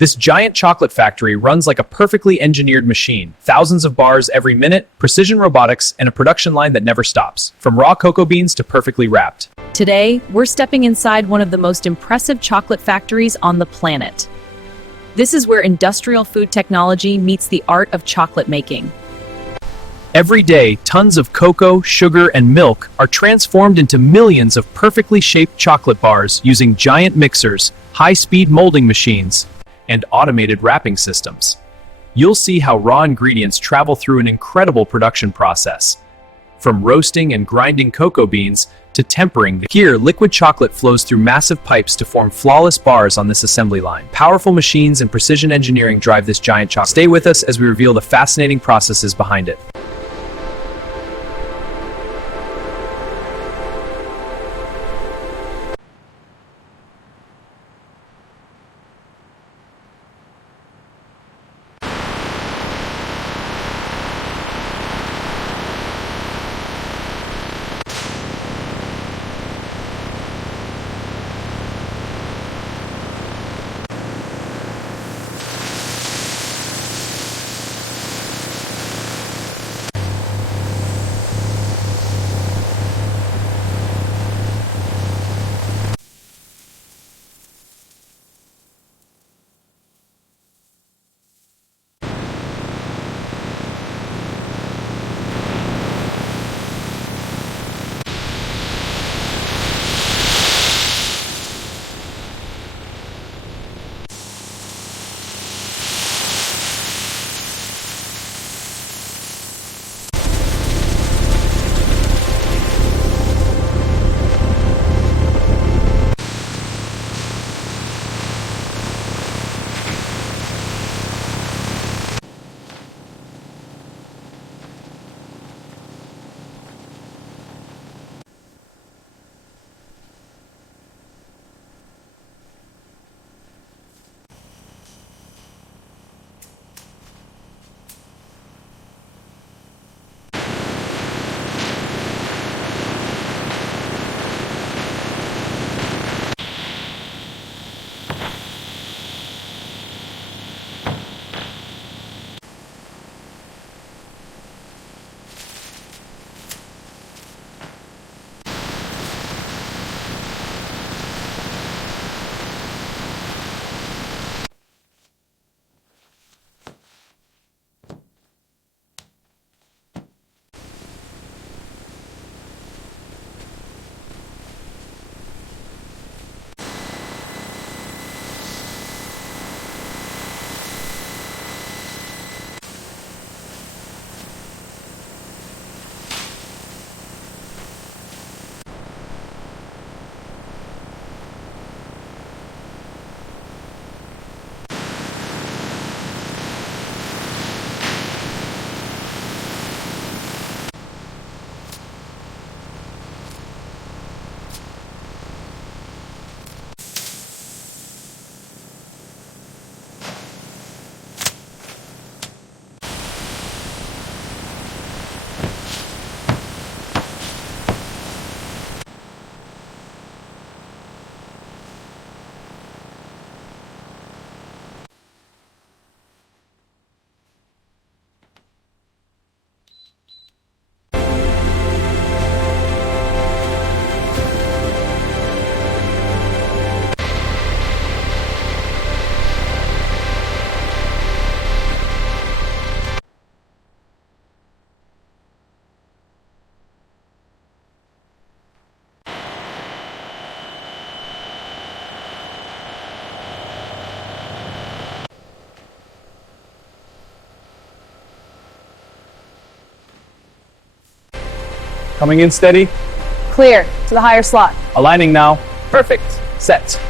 This giant chocolate factory runs like a perfectly engineered machine. Thousands of bars every minute, precision robotics, and a production line that never stops. From raw cocoa beans to perfectly wrapped. Today, we're stepping inside one of the most impressive chocolate factories on the planet. This is where industrial food technology meets the art of chocolate making. Every day, tons of cocoa, sugar, and milk are transformed into millions of perfectly shaped chocolate bars using giant mixers, high-speed molding machines, and automated wrapping systems. You'll see how raw ingredients travel through an incredible production process. From roasting and grinding cocoa beans to tempering, here liquid chocolate flows through massive pipes to form flawless bars on this assembly line. Powerful machines and precision engineering drive this giant chocolate. Stay with us as we reveal the fascinating processes behind it. Coming in steady. Clear to the higher slot. Aligning now. Perfect. Set.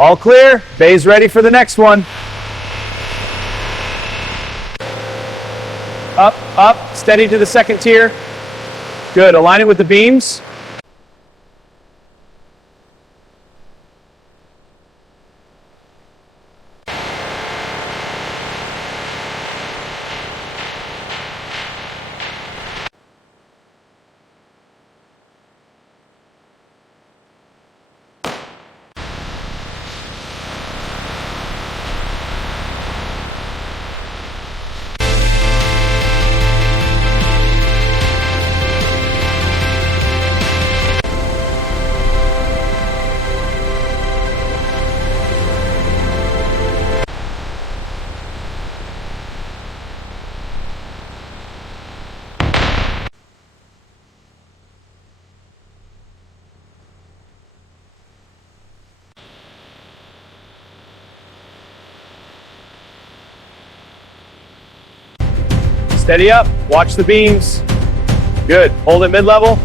All clear. Bay's ready for the next one. Up, up, steady to the second tier. Good, align it with the beams. Steady up, watch the beams. Good, hold it mid-level.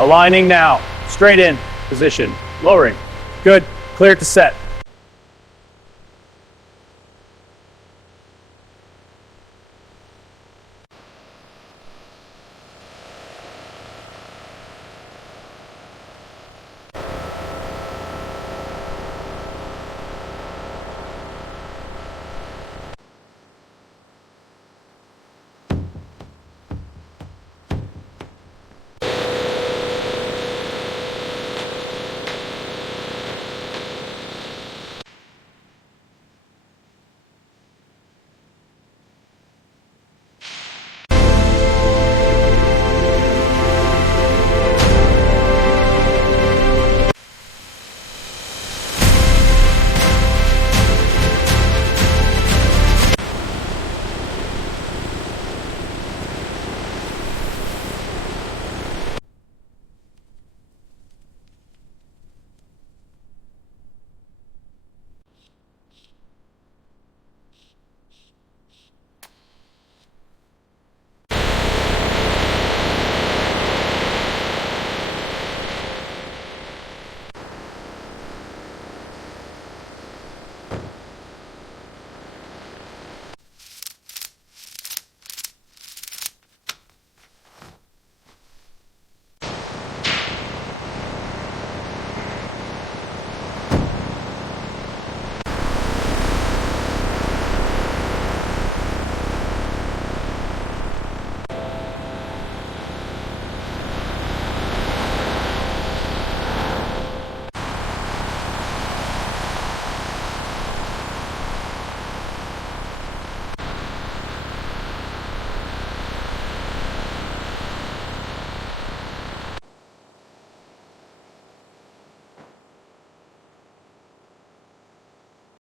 Aligning now, straight in, position, lowering. Good, clear to set.